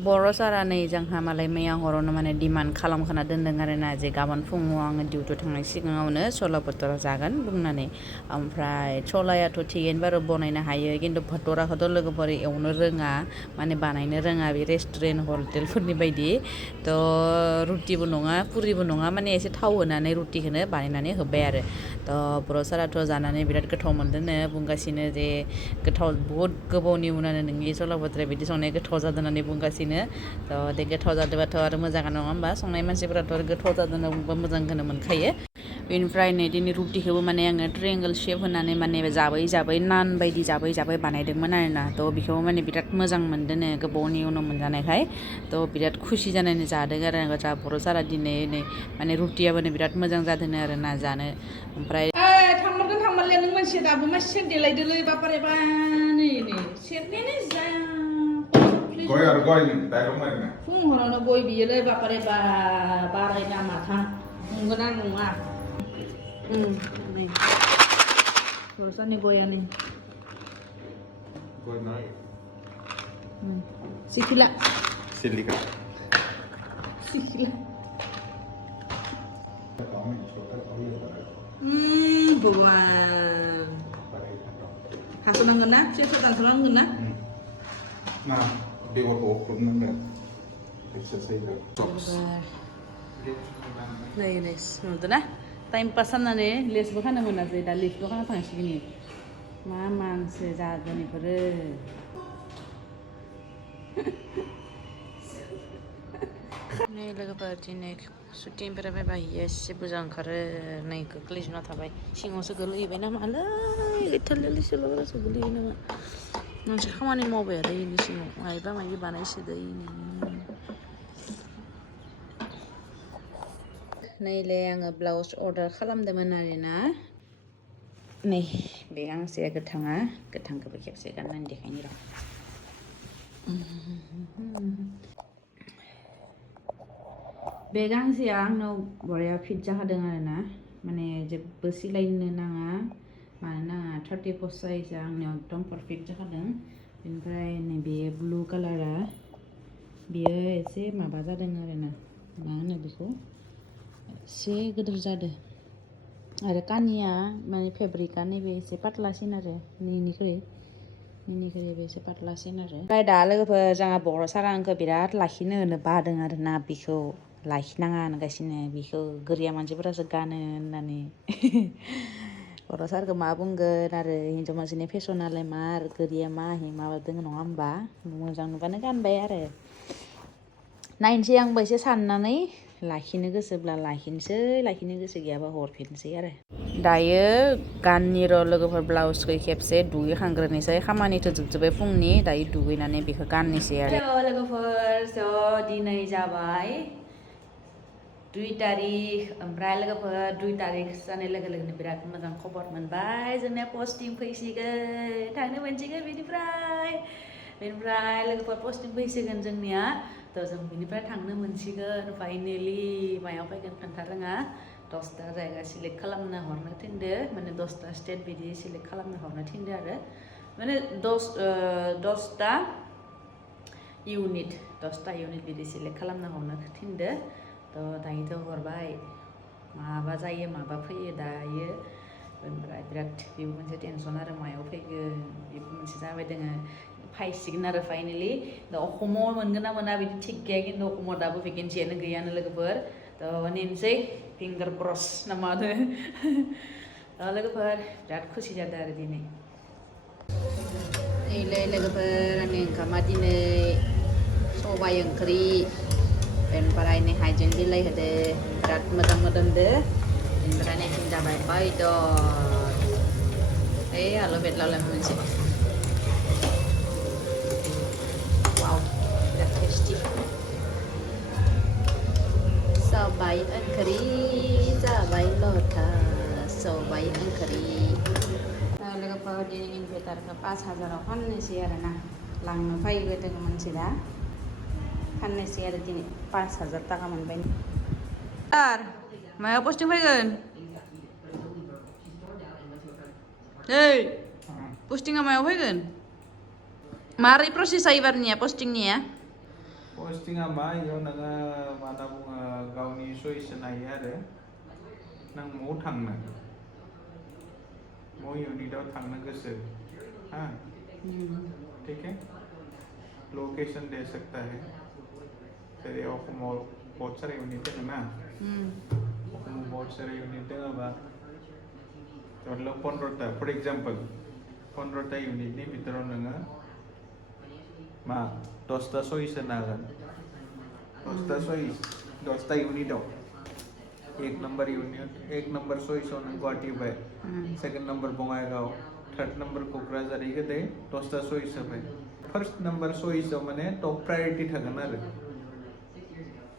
बर' सारा नै जोंहा मालाय मैया हरावनो माने डिमान्ड खालामखाना दोनदों आरोना जे गाबोन फुङाव आङो डिउटियाव थांनाय सिगाङावनो सला भटरा जागोन बुंनानै ओमफ्राय सलायाथ' थिगैनो बारु बनायनो हायो खिन्थु भटराखौथ' लोगोफोर एवनो रोङा माने बानायनो रोङा बे रेस्टुरेन्ट हटेलफोरनि बायदि थ' रुटिबो नङा पुरिबो नङा माने एसे थाव होनानै रुटिखौनो बानायनानै होबाय आरो थ' बर' साराथ' जानानै बिराद गोथाव मोनदोंनो बुंगासिनो जे गोथाव बहुद गोबावनि उनावनो नोंनि सला भटरा बिदि संनाया गोथाव जादों होननानै बुंगासिनो थ' दे गोथाव जादोंबाथ' आरो मोजाङानो नङा होमबा संनाय मानसिफोराथ' आरो गोथाव जादों होनना बुंबा मोजांखौनो मोनखायो बेनिफ्राय नै दिनै रुटिखौबो माने आङो ट्रायंगोल शेप होनानै माने जाबै जाबै नान बायदि जाबै जाबै बानायदोंमोन आरोना थ' बेखौबो माने बिराद मोजां मोनदोंनो गोबावनि उनाव मोनजानायखाय थ' बिराद खुसि जानानै जादों आरो आङो जा बर' सारा दिनै नै माने रुटियाबो बिराद मोजां जादों आरोना जानो ओमफ्राय थांमारले नों मानसिया दाबो मा सेन्देलायदोलै बापारेबा नै सेरनायानो जाया गय आरो गय डाइरेक्ट मारिना फुंहरावनो गय बियोलै बापारे बा बारायना माथा नंगौना नङा नै बर'सानि गयानो गय ना सिखिला silica Boha hasilnya na sih sudah hasilnya na nah beberapa kurang deh exercise nah ini nonton na time pasan na nih les bukan na mana sih dah les bukan apa sih ini mama sejauh ini ber nih lagi berarti nih syuting berapa bahaya sih bukan karena nih kekeluargaan tabai singo segala ibu nama alay italah segala segala ini nama nanti kamu nih mau bayar ini singo ayah mah ibu banai sih dah ini nih le yang blouse order kalam demen arena nih begang sih ketanga ketang kebekep sih kan nanti kayaknya lah begang sih ang no boleh pizza hadeng arena माने जेबो सिलायनो नाङा मानो नाङा 34 size आंनि एकदम perfect जाखादों बेनिफ्राय नैबे blue कालारा बियो एसे माबा जादों आरोना मा होनो बेखौ एसे गिदिर जादों आरो कानिया माने फेब्रिकआ नैबे एसे पातलासिन आरो नैनिख्रुइ बे एसे पातलासिन आरो ओमफ्राय दा लोगोफोर जोंहा बर' सारा आंखौ बिराद लाखिनो होनो बादों आरोना बेखौ लाखिनाङा होनगासिनो बेखौ गोरिया मानसिफोरासो गानो होननानै बर' सारखौ मा बुंगोन आरो हिन्जाव मानसिनि फेसनालाय मा आरो गोरिया मा माबादों नङा होमबा मोजां नुबानो गानबाय आरो नायनोसै आंबो एसे साननानै लाखिनो गोसोब्ला लाखिनोसै लाखिनो गोसो गैयाबा हरफिनसै आरो दायो गाननि र' लोगोफोर ब्लाउसखौ खेबसे दुगैखांग्रोनोसै खामानिथ' जोबजोब्बाय फुंनि दायो दुगैनानै बेखौ गाननोसै आरो लोगोफोर स' दिनै जाबाय 2 तारिख ओमफ्राय लोगोफोर 2 तारिख जानाय लोगो लोगोनो बिराद मोजां खबर मोनबाय जोंना पस्टिं फैसिगोन थांनो मोनसिगोन बेनिफ्राय लोगोफोर पस्टिं फैसिगोन जोंनिया थ' जों बेनिफ्राय थांनो मोनसिगोन फाइनेलि मायाव फैगोन खोन्था रोङा 10टा जायगा सिलेक्ट खालामनो हरनो थिनदो माने 10टा स्टेट बिदि सिलेक्ट खालामनो हरनो थिनदो आरो माने 10टा इउनिट बिदि सिलेक्ट खालामनो हरनो थिनदो थ' दायोथ' हरबाय माबा जायो माबा फैयो दायो ओमफ्राय बिराद बेबो मोनसे टेनसन आरो मायाव फैगोन बेबो मोनसे जाबाय दोङो फैसिगोन आरो फाइनेलि दा अखमाव मोनगोन ना मोना बिदि थिग गैया खिन्थु अखमाव दाबो भेकेन्सियानो गैयानो लोगोफोर थ' नेनोसै फिंगार क्रस ना मा होनो थ' लोगोफोर बिराद खुसि जादों आरो दिनै नैलै लोगोफोर आंनि ओंखामा दिनै सबाइ ओंख्रि बेनिफ्राय नै हाइजें बिलाइ होदो बिराद मोजां मोदोमदो बेनिफ्राय नैथिं जाबाय बेदर ओइ आलु बेदलावलाय मोनसे वाव बिराद टेस्टि सबाइ ओंख्रि जाबाय लथा सबाइ ओंख्रि लोगोफोर दिनै इनभार्टारखौ 5000आव फाननोसै आरोना लांनो फैग्रोदों मानसिया फाननोसै आरो दिनै 5000 थाखा मोनबाय आर मायाव पस्टिं फैगोन ओइ पस्टिंआ मायाव फैगोन मारै प्रसेसा एबारनिया पस्टिंनिया postinga मा इयाव नोङो मा होनना बुङो गावनि चइस नायो आरो नों मौ थांनो मौ इउनिटआव थांनो गोसो हाँ ठीक है लोकेशन दे सकता है तेरे अखमाव बहुत सारे यूनिट दङ ना अखमाव बहुत सारे यूनिट दङबा मतलब 15टा फर एग्जाम्पल 15टा यूनिटनि भितराव नोङो मा 10टा चइस होनो हागोन 10टा चइस 10टा यूनिटआव एक नंबर चइसआव नों गुवाहाटी होबाय second number Bongaigaon third number Kokrajhar इखो 10टा चइस होबाय फर्स्ट नंबर चइसआव माने टप प्रायोरिटी थागोन आरो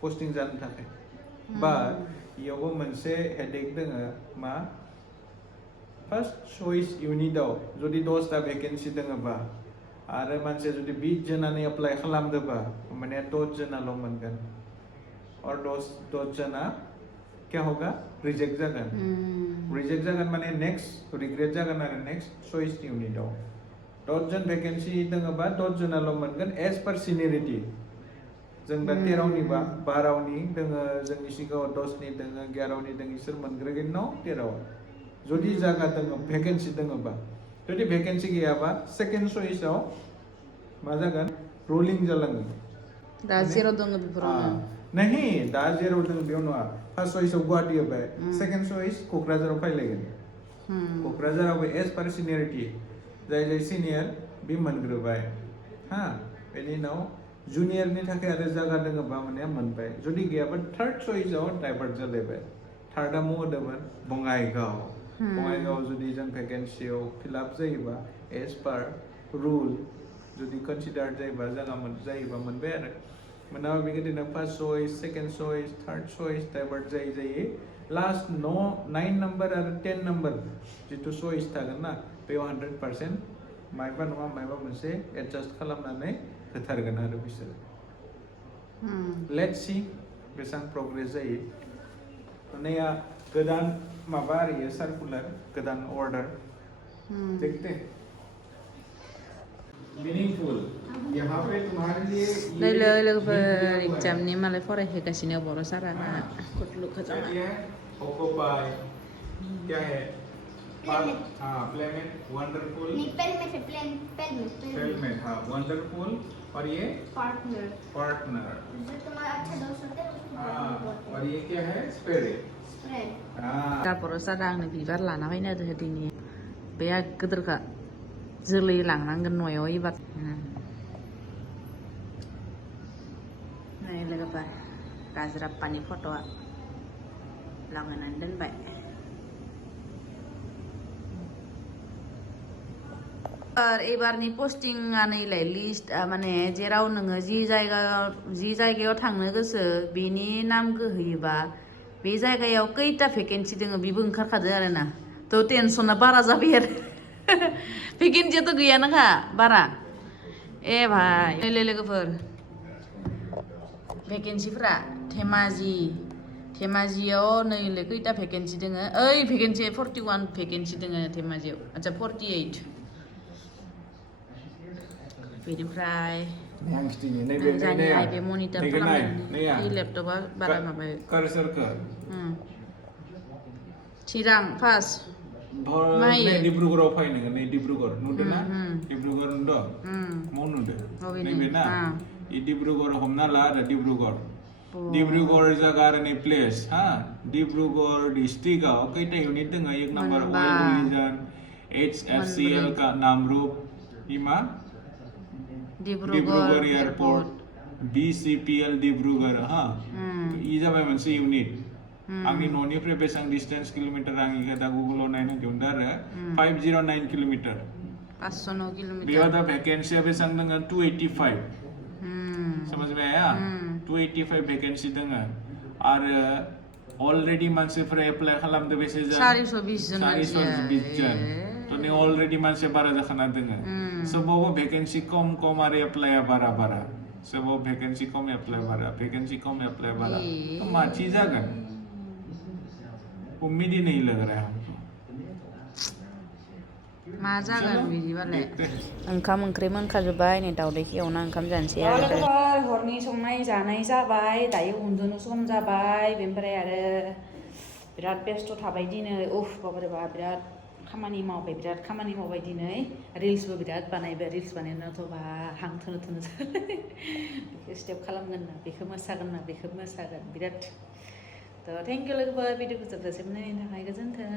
पोस्टिं जानो थाखाय बाट इयावबो मोनसे हेडेक दोङो मा फर्स्ट चइस यूनिटआव जुदि 10टा भेकेन्सी दोङोबा आरो मानसिया जुदि 20 जनानै एप्लाइ खालामदोबा माने 10 जनाल' मोनगोन और 10 जना क्या होगा रिजेक्ट जागोन माने नेक्स्ट रिग्रेट जागोन आरो नेक्स्ट चइस यूनिटआव 10 जन भेकेन्सी दोङोबा 10 जनाल' मोनगोन एज पर सिनियरिटी जों दा 13 नि बा 12 नि दोङो जोंनि सिगाङाव 10 नि दोङो 11 नि दोङो इसोर मोनग्रोगोन न 13 जुदि जागा दोङो भेकेन्सी दोङोबा जुदि भेकेन्सी गैयाबा सेकेंड चइसआव मा जागोन रोलिं जालाङो दा जेराव दङ बेफोरावनो नहीं दा जेराव दोङो बेयाव नङा फार्स्ट चइसआव गुवाहाटी होबाय सेकेंड चइस क'क्राझाराव फैलायगोन क'क्राझारावबो एज पर सिनियरिटी जाय सिनियर बे मोनग्रोबाय हा बेनि उनाव जुनियरनि थाखाय आरो जागा दोङोबा माने मोनबाय जुदि गैयाबा थर्ड चइसआव डाइभार्ट जालायबाय थर्डआ मु होदोंमोन बङाइगाव जुदि जों भेकेन्सियाव फिलआप जायोबा एज पर रुल जुदि कन्सिडार जायोबा जायोबा मोनबाय आरो मोनाबा बेबायदिनो first choice second choice third choice divert जायै लास्ट 9 नम्बर आरो 10 नम्बर जितु चइस थागोन ना बेयाव 100% मायबा नङा मायबा मोनसे एडजास्ट खालामनानै होथारगोन आरो बिसोर लेट्स सी बेसेबां प्रग्रेस जायो नैया गोदान माबा आरो सार्कुलार गोदान अर्डार देखते मीनिंफुल यहाँ पे तुम्हारे लिए लोगोफोर एग्जामनि मालाय फरायहोगासिनो बर' सारा ऑक्युपाई क्या है प्लेमेट वंडरफुल पेलमेट हाँ वंडरफुल और ये पार्टनर जो तुम्हारा अच्छा दोस्त होता है और ये क्या है स्प्रेड बर' सारा आंनो बिबार लाना फैनो होदो दिनै बे गोदोरखा जोलै लांनांगोन न'आव एबार नै लोगोफोर गाज्राप्पानि फट'आ लांनानै दोनबाय एबारनि पस्टिंआ नैलाय लिस्ट माने जेराव नोङो जि जायगायाव थांनो गोसो बेनि नामखौ होयोबा बे जायगायाव खैथा भेकेन्सी दोङो बेबो ओंखारखादो आरो ना थ' टेनसना बारा जाबाय आरो भेकेन्सियाथ' गैयानोखा बारा ए भाइ लोगोफोर भेकेन्सिफोरा धेमाजियाव नैलाय खैथा भेकेन्सि दोङो ओइ भेकेन्सिया 41 भेकेन्सि दोङो धेमाजियाव आच्छा 48 बेनिफ्राय जानि बे मनिटर खालामनानै लेपटपा बारा माबायो चिरां फार्स्ट डिब्रुगड़आव फैनांगोन नै डिब्रुगड़ नुदों ना डिब्रुगड़ नुदों मौ नुदों नैबे ना ई डिब्रुगड़ हमना ला आरो डिब्रुगड़ जागा आरो नै प्लेस हा डिब्रुगड़ डिस्ट्रिक्टआव खैथा यूनिट दङ एक नम्बर ऑयल डिवीजन HFCL का नामरूप इमा डिब्रुगड़ एयरपोर्ट BCPL डिब्रुगड़ हा ई जाबाय मोनसे यूनिट आंनि न'निफ्राय बेसेबां डिस्टेंस किलोमीटर आं इखो दा गुगलाव नायनो दिहुनदों आरो 509 किलोमीटर 509 किलोमीटर बेयाव दा भेकेन्सिया बेसेबां दङ 285 समझ में आया 285 भेकेन्सि दङ आरो अलरेडी मानसिफोरा एप्लाइ खालामदों बेसे जन 420 जन 420 जन तो ने अलरेडी मानसि बारा जाखाना दङ सबावबो भेकेन्सि कम आरो एप्लाइआ बारा सबाव भेकेन्सि कम एप्लाइ बारा तो माची जागोन उम्मीद ही नहीं लग रहा है हमको मा जागोन बिदिबालाय देखते हैं ओंखाम ओंख्रि मोनखाजोब्बाय नै दावदैखौ एवना ओंखाम जानोसै आरो लोगोफोर हरनि संनाय जानाय जाबाय दायो उन्दुनो सम जाबाय बेनिफ्राय आरो बिराद बेस्थ थाबाय दिनै उफ बाबारे बाब बिराद खामानि मावबाय बिराद खामानि मावबाय दिनै रिल्सबो बिराद बानायबाय रिल्स बानायनायावथ' बा हां थोनो थोनो बेखौ स्टेप खालामगोन ना बेखौ मोसागोन ना बेखौ मोसागोन बिराद थ' थेंक इउ लोगोफोर भिडिअखौ जोबजासिम नायनायनि थाखाय गोजोन्थों